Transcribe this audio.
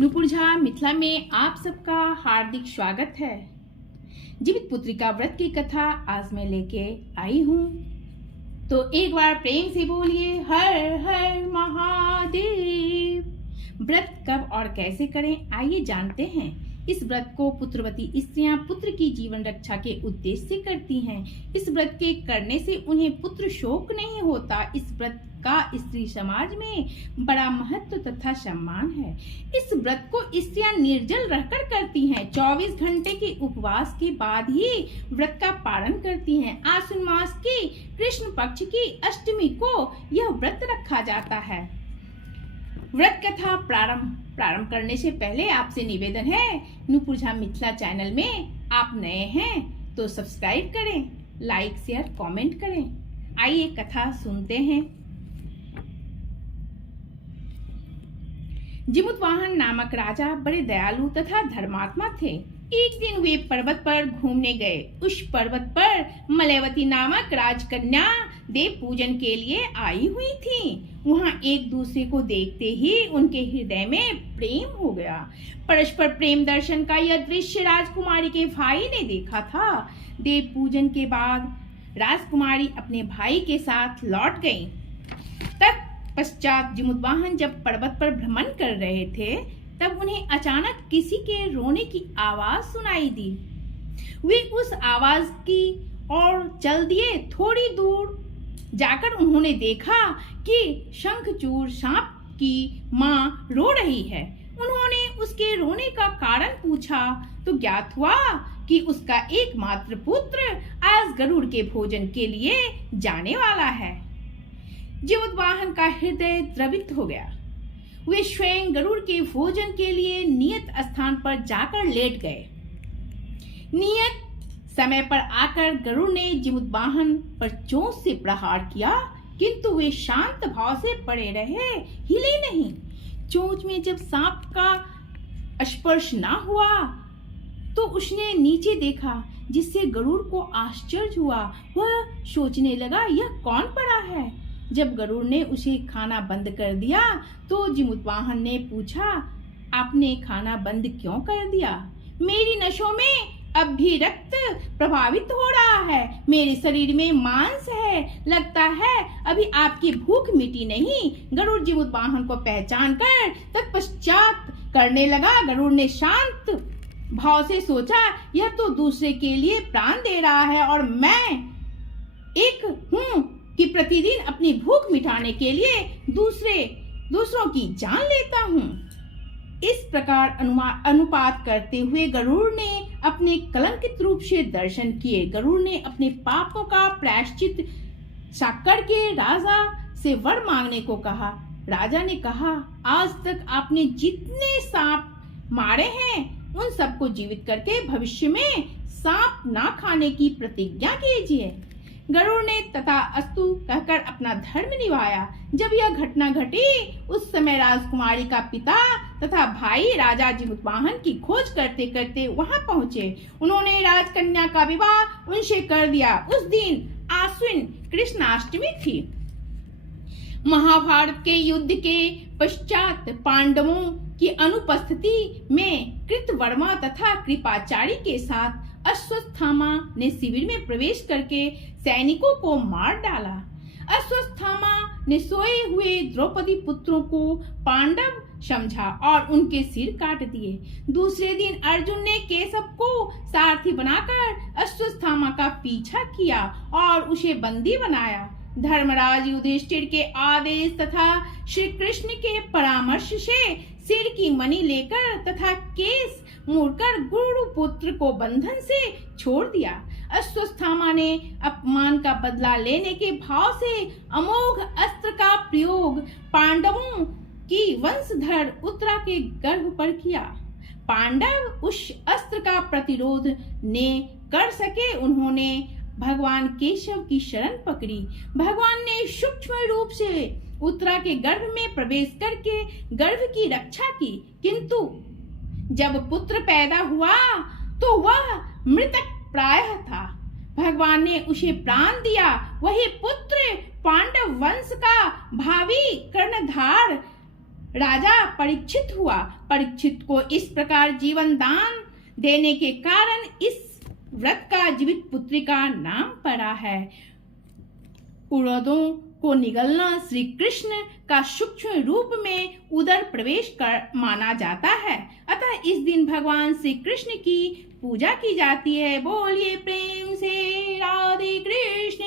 नूपुर झा मिथिला में आप सबका हार्दिक स्वागत है। जीवित पुत्रिका व्रत की कथा आज मैं लेके आई हूँ, तो एक बार प्रेम से बोलिए हर हर महादेव। व्रत कब और कैसे करें, आइए जानते हैं। इस व्रत को पुत्रवती स्त्रियां पुत्र की जीवन रक्षा के उद्देश्य से करती हैं। इस व्रत के करने से उन्हें पुत्र शोक नहीं होता। इस व्रत का स्त्री समाज में बड़ा महत्व तथा सम्मान है। इस व्रत को स्त्रियां निर्जल रहकर करती हैं। 24 घंटे के उपवास के बाद ही व्रत का पालन करती हैं। आश्विन मास की कृष्ण पक्ष की अष्टमी को यह व्रत रखा जाता है। व्रत कथा प्रारंभ करने से पहले आपसे निवेदन है, नूपुर झा मिथिला चैनल में आप नए हैं तो सब्सक्राइब करें, लाइक शेयर कमेंट करें। आइए कथा सुनते हैं। जिमुतवाहन नामक राजा बड़े दयालु तथा धर्मात्मा थे। एक दिन वे पर्वत पर घूमने गए। उस पर्वत पर मलयवती नामक राजकन्या देव पूजन के लिए आई हुई थी। वहां एक दूसरे को देखते ही उनके हृदय में प्रेम हो गया। परस्पर प्रेम दर्शन का यह दृश्य राजकुमारी के भाई ने देखा था। देव पूजन के बाद राजकुमारी अपने भाई के साथ लौट गई। तत्पश्चात जिमुतवाहन जब पर्वत पर भ्रमण कर रहे थे, तब उन्हें अचानक किसी के रोने की आवाज सुनाई दी। वे उस आवाज की ओर चल दिए। थोड़ी दूर जाकर उन्होंने देखा कि शंखचूड़ सांप की माँ रो रही है। उन्होंने उसके रोने का कारण पूछा तो ज्ञात हुआ कि उसका एकमात्र पुत्र आज गरुड़ के भोजन के लिए जाने वाला है। जिमुतवाहन का हृदय द्रवित हो गया। वे स्वयं गरुड़ के भोजन के लिए नियत स्थान पर जाकर लेट गए। नियत समय पर आकर गरुड़ ने जिमुतवाहन पर चोंच से प्रहार किया, किंतु वे शांत भाव से पड़े रहे, हिले नहीं। चोंच में जब सांप का स्पर्श ना हुआ तो उसने नीचे देखा, जिससे गरुड़ को आश्चर्य हुआ। वह सोचने लगा, यह कौन पड़ा है। जब गरुड़ ने उसे खाना बंद कर दिया तो जिमुतवाहन ने पूछा, आपने खाना बंद क्यों कर दिया। मेरी नसों में अब भी रक्त प्रभावित हो रहा है, मेरे शरीर में मांस है, लगता है अभी आपकी भूख मिटी नहीं। गरुड़ जिमुतवाहन को पहचान कर तत्पश्चात करने लगा। गरुड़ ने शांत भाव से सोचा, यह तो दूसरे के लिए प्राण दे रहा है और मैं एक हूँ कि प्रतिदिन अपनी भूख मिटाने के लिए दूसरों की जान लेता हूँ। इस प्रकार अनुपात करते हुए गरुड़ ने अपने कलंकित रूप से दर्शन किए। गरुड़ ने अपने पापों का प्रायश्चित करके राजा से वर मांगने को कहा। राजा ने कहा, आज तक आपने जितने सांप मारे हैं उन सबको जीवित करके भविष्य में सांप ना खाने की प्रतिज्ञा कीजिए। गरुड़ ने तथा अस्तु कहकर अपना धर्म निभाया। जब यह घटना घटी उस समय राजकुमारी का पिता तथा भाई राजा जिमुतवाहन की खोज करते करते वहां पहुंचे। उन्होंने राजकन्या का विवाह उनसे कर दिया। उस दिन आश्विन कृष्णाष्टमी थी। महाभारत के युद्ध के पश्चात पांडवों की अनुपस्थिति में कृतवर्मा तथा कृपाचारी के साथ अश्वत्थामा ने शिविर में प्रवेश करके सैनिकों को मार डाला। अश्वत्थामा ने सोए हुए द्रौपदी पुत्रों को पांडव समझा और उनके सिर काट दिए। दूसरे दिन अर्जुन ने केशव को सारथी बनाकर अश्वत्थामा का पीछा किया और उसे बंदी बनाया। धर्मराज युधिष्ठिर के आदेश तथा श्री कृष्ण के परामर्श से सिर की मणि लेकर तथा केस मोड़कर गुरु पुत्र को बंधन से छोड़ दिया। अश्वत्थामा ने अपमान का बदला लेने के भाव से अमोघ अस्त्र का प्रयोग पांडवों की वंशधर उत्तरा के गर्भ पर किया। पांडव उस अस्त्र का प्रतिरोध ने कर सके। उन्होंने भगवान केशव की शरण पकड़ी। भगवान ने सूक्ष्म रूप से उत्तरा के गर्भ में प्रवेश करके गर्भ की रक्षा की, किंतु जब पुत्र पैदा हुआ तो वह मृतक प्रायः था। भगवान ने उसे प्राण दिया। वही पुत्र पांडव वंश का भावी कर्णधार राजा परीक्षित हुआ। परीक्षित को इस प्रकार जीवन दान देने के कारण इस व्रत का जीवित पुत्री का नाम पड़ा है। उड़दों को निगलना श्री कृष्ण का सूक्ष्म रूप में उदर प्रवेश कर माना जाता है। अतः इस दिन भगवान श्री कृष्ण की पूजा की जाती है। बोलिए प्रेम से राधे कृष्ण